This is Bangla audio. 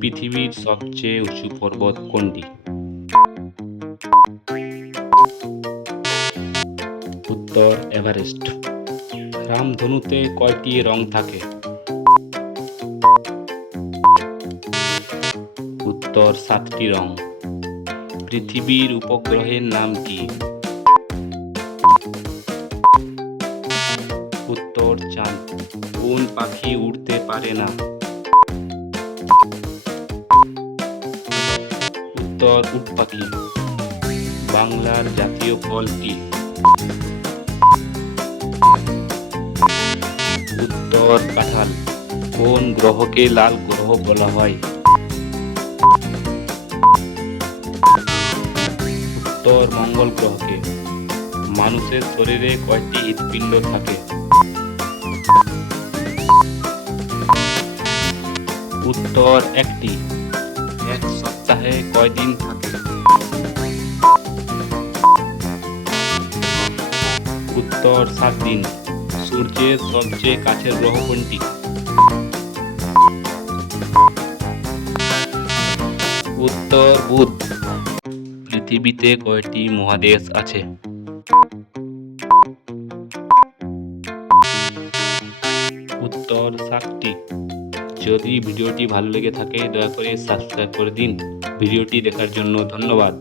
পৃথিবীর সবচেয়ে উঁচু পর্বত কোনটি? উত্তর এভারেস্ট। রামধনুতে কয়টি রং থাকে? উত্তর 7টি রং। পৃথিবীর উপগ্রহের নাম কি? উত্তর চাঁদ। কোন পাখি উড়তে পারে না? উত্তর উট পাখি। বাংলার জাতীয় ফল কি? উত্তর কাঁঠাল। কোন গ্রহকে লাল গ্রহ বলা হয়? উত্তর মঙ্গল গ্রহকে। মানুষের শরীরে কয়টি হৃৎপিণ্ড থাকে? উত্তর 1টি। এক সপ্তাহে কয় দিন থাকে? উত্তর 7 দিন। সূর্যের সবচেয়ে কাছের গ্রহ কোনটি? উত্তর বুধ। পৃথিবীতে কয়টি মহাদেশ আছে? উত্তর 7টি। যদি ভিডিওটি ভালো লেগে থাকে দয়া করে সাবস্ক্রাইব করে দিন। ভিডিওটি দেখার জন্য ধন্যবাদ।